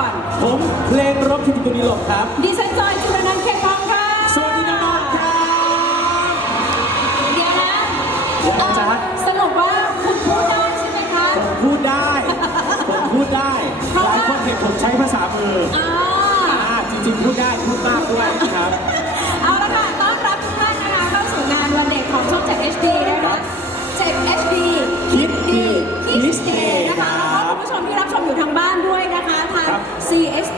ก่อน ผมเพลงรบทิติกุนิลกครับ ดิฉันจอยจุลนันท์เขตทองค่ะ สวัสดีน้องๆครับ เดี๋ยวนะยังไงจ๊ะ สรุปว่าคุณพูดได้ใช่ไหมคะ ผมพูดได้ ผมพูดได้เพราะหว่าลายคนเห็นผมใช้ภาษามืออ่า อ่าจริงๆ พูดได้ พูดมากด้วย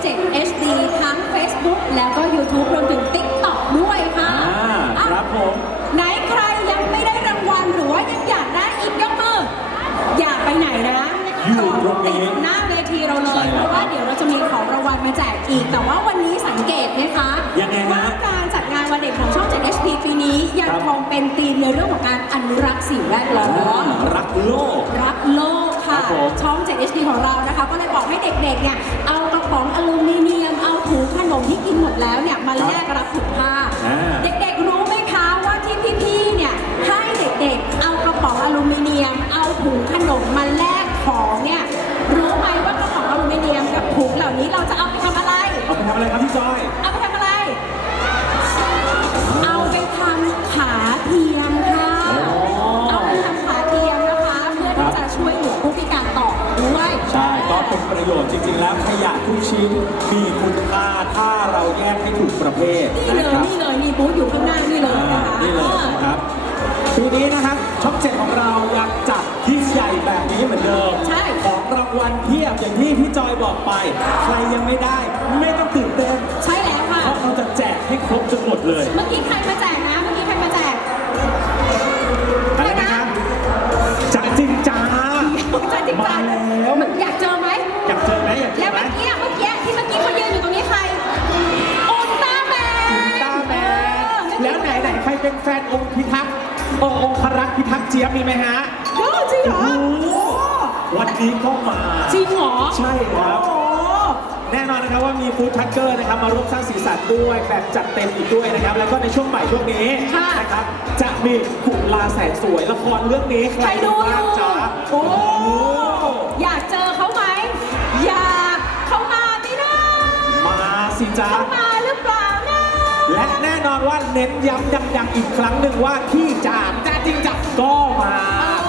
CS 7 HD ทั้ง Facebook แล้วก็ YouTube รวมถึง TikTok ด้วยค่ะ อ่าอะครับผม ไหนใครยังไม่ได้รางวัลหรือว่ายังอยากได้อีกยกมือ อย่าไปไหนนะอยู่ตรงนี้ติดหน้าเวทีเราเลใช่ยแล้วเพราะว่าเดี๋ยวเราจะมีของรางวัลมาแจกอีก แต่ว่าวันนี้สังเกตนะคะยังไงฮะว่าการจัดงานวันเด็กของช่อง 7 HD ปีนี้ยังครับคงเป็นธีมในเรื่องของการอนุรักษ์สิ่งแวดล้อมรักโลก รักโลกค่ะ ครับผมช่อง 7 HD ของเรานะคะ ก็เลยบอกให้เด็กๆ เนี่ย เอากระ ป๋องอลูมิเนียมเอาถุงขนมที่กินหมดแล้วเนี่ยมาแลกรับถุงผ้าอ่า เด็กๆรู้ไหมคะว่าที่พี่ๆเนี่ยให้เด็กๆ เอากระป๋องอลูมิเนียม เอาถุงขนมมาแลกของเนี่ยรู้ไหมว่ากระป๋องอลูมิเนียมกับถุงเหล่านี้เราจะเอาไปทำอะไร เอาไปทำอะไรครับพี่จอย เอาไป ป็นประโยชน์จริง ๆ แล้วขยะทุกชิ้นมีคุณค่าถ้าเราแยกให้ถูกประเภทนี่เลนะยครับนี่เลยมีบูธอยู่ข้างหน้านี่เลยอ่านะคะนี่เลยนะครับปีนี้นะครับช่องเจ็ดของเรายังจัดยิ่งใหญ่แบบนี้เหมือนเดิม ใช่ ของรางวัลเพียบอย่างที่พี่จอยบอกไป ใครยังไม่ได้ ไม่ต้องตื่นเต้นใช่แล้วค่ะ เพราะเราจะแจก เป็นแฟนองค์พิทักษ์องค์องครักษ์พิทักษ์เจี๊ยบมีไหมฮะเออจริงเหรอโอ้โหวันนี้ก็มาจริงเหรอใช่ครับโอ้โหแน่นอนนะครับว่ามีฟู้ดทักเกอร์นะครับมาร่วมสร้างสีสันด้วยแบบจัดเต็มอีกด้วยนะครับ แล้วก็ในช่วงบ่ายช่วงนี้ค่ะนะครับจะมีกุลาแสนสวยละครเรื่องนี้ใครใครดูบ้างจ๊ะโอ้โอ้โหอยากเจอเขาไหมอยากเขามาไหมนะมาสิจ๊ะ เขามาหรือเปล่านะ และแน่นอนว่าเน้นย้ำดังๆอีกครั้งหนึ่งว่าที่จานจ้าจริงจักก็มา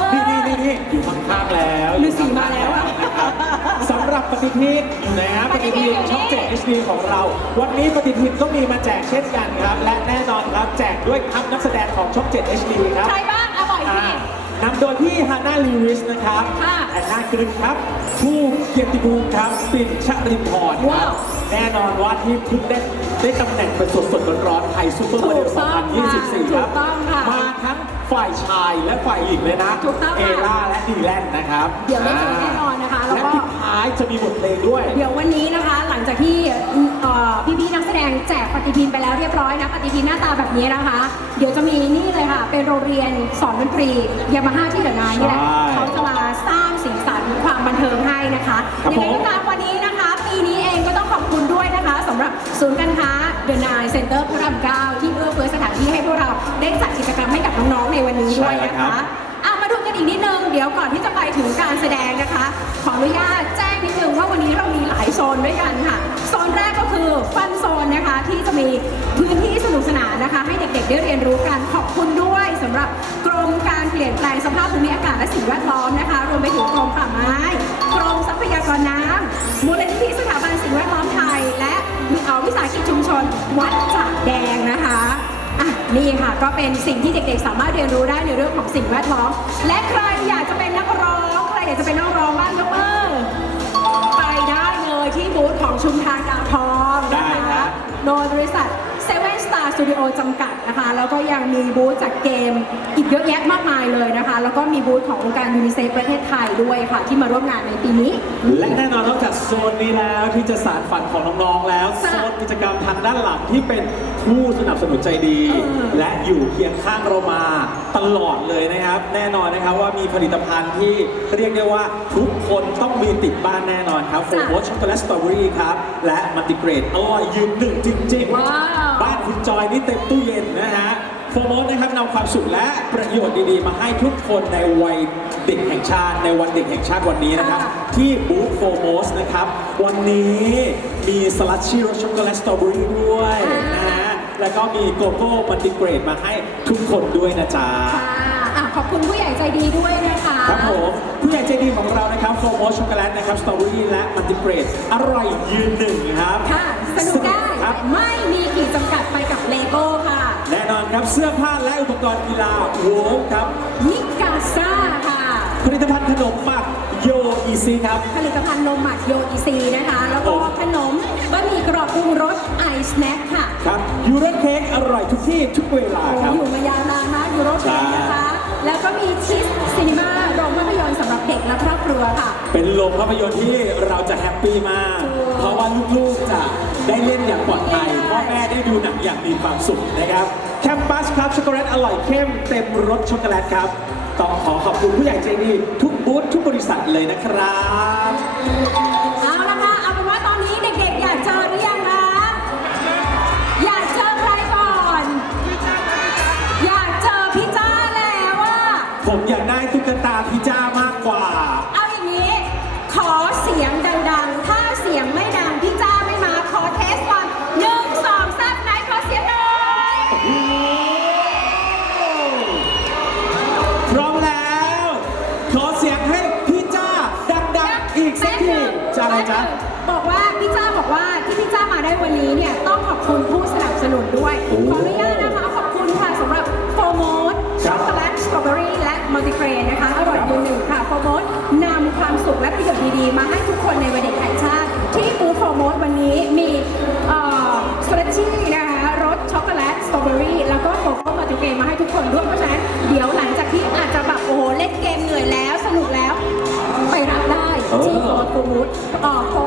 เอนี่อนี่นี่นี่อยู่ข้างๆแล้วฤาษีมาแล้วอะนะครับสำหรับปฏิทินนะฮะปฏิทินช่องเจ็ด HD ของเรา วันนี้ปฏิทินก็มีมาแจกเช่นกันครับ และแน่นอนครับแจกด้วยทัพนักแสดงของช่อง7 HD ครับ ใครบ้างเอาบ่อยอ่าสิ นำโดยพี่ฮาน่าลิวิสนะครับค่ะแอนนากรึนครับผู้เกียรติภูมิครับปิ่นชรินทร์คว้ารับวแน่นอนว่าที่เพิ่งได้ได้ตำแหน่งเป็นสดสดๆร้อนๆไทยซูเปอร์โมเดลถูกต้องค่ะ2024ครับ ถูกต้องค่ะมาทั้งฝ่ายชายและฝ่ายหญิงเลยนะ ถูกต้องค่ะเอล่าและดีแลนด์นะครับเดี๋ยวได้เจอแน่นอนนะคะแล้วและก็ปิดท้ายจะมีบทเพลงด้วย เดี๋ยววันนี้นะคะ หลังจากที่เอ่อพี่ๆนักแสดงแจกปฏิทินไปแล้วเรียบร้อยนะ ปฏิทินหน้าตาแบบนี้นะคะ เดี๋ยวจะมีนี่เลย ค่ะ เป็นโรงเรียนสอนดนตรียามาฮ่าที่เดอะนายนี่แหละใช่เขาจะมาสร้างสีสันความบันเทิงให้นะคะครับยังไงผม ก็ตามวันนี้นะคะ ปีนี้เองก็ต้องขอบคุณด้วยนะคะสำหรับศูนย์การค้าเดอะนายเซ็นเตอร์พระรามเก้าที่เอื้อเฟื้อสถานที่ให้พวกเราได้จัดกิจกรรมให้กับน้องๆในวันนี้ด้วยนะใช่แล้วครัคะบเอามาดูกันอีกนิดนึงเดี๋ยวก่อนที่จะไปถึงการแสดงนะคะ ขออนุญาต 4 โซนด้วยกันค่ะ โซนแรกก็คือฟันโซนนะคะที่จะมีพื้นที่สนุกสนานนะคะ ให้เด็กๆได้เรียนรู้กันขอบคุณด้วยสำหรับกรมการเปลี่ยนแปลงสภาพภูมิอากาศและสิ่งแวดล้อมนะคะ รวมไปถึงกรมป่าไม้กรมทรัพยากรน้ำ มูลนิธิสถาบันสิ่งแวดล้อมไทย และมหาวิสาหกิจชุมชนวัดจากแดงนะคะอะนี่ค่ะก็เป็นสิ่งที่เด็กๆ สามารถเรียนรู้ได้ในเรื่องของสิ่งแวดล้อม และใครอยากจะเป็นนักร้อง ใครอยากจะเป็นนักร้องบ้างยกมือ บูธของชุมทางดาวทองนะได้ครัคะบ โดยบริษัท Seven Star Studio จำกัดนะคะ แล้วก็ยังมีบูธจากเกมอีกเยอะแยะมากมายเลยนะคะ แล้วก็มีบูธขององค์การยูนิเซฟประเทศไทยด้วยค่ะ ที่มาร่วมงานในปีนี้ และแน่นอนนอกจากโซนนี้แล้วที่จะสารฝันของน้องๆแล้วค่ะโซนกิจกรรมทางด้านหลังที่เป็นผู้สนับสนุนใจดีเออและอยู่เคียงข้างเรามาตลอดเลยนะครับ แน่นอนนะครับว่ามีผลิตภัณฑ์ที่เรียกได้ว่าทุกคนต้องมีติดบ้านแน่นอนครับโฟร์โมช็อกโกแลตสตรอเบอรี่ครับ และมัลติเกรดอร่อยยืนหนึ่งจริงๆว้าวบ้านคุณจอยนี่เต็มตู้เย็นนะฮะ โฟโมสนะครับนำความสุขและประโยชน์ดีๆ มาให้ทุกคนในวัยเด็กแห่งชาติในวันเด็กแห่งชาติวันนี้นะครับค่ะที่บูธโฟโมสนะครับ วันนี้มีสลัดชี่รสช็อกโกแลตสตรอเบอรี่ด้วยนะฮะแล้วก็มีโกโก้มัลติเกรดมาให้ทุกคนด้วยนะจ๊ะค่ะอะ ขอบคุณผู้ใหญ่ใจดีด้วยนะคะ ครับผมผู้ใหญ่ใจดีของเรานะครับโฟโมสช็อกโกแลตนะครับสตรอเบอรี่และมัลติเกรดอร่อยยืนหนึ่งครับ ค่ะ สนุกได้ครับไม่มีขีดจำกัดไปกับเลโก้ค่ะ แน่นอนครับเสื้อผ้าและอุปกรณ์กีฬาโวลครับ นิกาซ่าค่ะ ผลิตภัณฑ์ขนมหมักโยอีซีครับ ผลิตภัณฑ์นมหมักโยอีซีนะคะ แล้วก็โอ้ขนมบะหมี่กรอบปรุงรสไอซ์แน็คค่ะครับยูโรเค้กอร่อยทุกที่ทุกเวลาโอ้ครับ อยู่มายาวนานมากยูโรเค้กนะคะ แล้วก็มีชิสซีนีมาโรงภาพยนตร์สำหรับเด็กและครอบครัวค่ะ เป็นโรงภาพยนตร์ที่เราจะแฮปปี้มากถูกเพราะ ว่าลูกๆจะได้เล่นอย่างปลอดภัยพ่อแม่ได้ดูหนังอย่างมีความสุขนะครับแคมปัสครับช็อกโกแลตอร่อยเข้มเต็มรสช็อกโกแลตครับต้องขอขอบคุณผู้ใหญ่ใจดีทุกบูธทุกบริษัทเลยนะครับ ทีจ้าอะไรจ๊ะบอกว่าพี่จ้าบอกว่าที่พี่จ้ามาได้วันนี้เนี่ยต้องขอบคุณผู้สนับสนุนด้วยโอ้ขออนุญาตนะคะขอบคุณค่ะสำหรับโฟร์โมดครัช็อบกโกแลตสตรอเบอรี่และมัลติเกรนนะคะอร่อยยืนหนึ่งค่ะโฟร์โมดนำความสุขและประโยชน์ดีๆ มาให้ทุกคนในวันเด็กแห่งชาติ ที่บูธโฟร์โมดวันนี้มีเอ่อสตรอชี่นะคะรสช็อกโกแลตสตรอเบอรี่แล้วก็โกโก้มัลติเกรนมาให้ทุกคนด้วยเพราะฉะนั้นเดี๋ยวหลังจากที่อาจจะแบบโอ้โหเล่นเกมเหนื่อยแล้วสนุกแล้วไปรับได้ที่โฟร์โมดอ่อกโ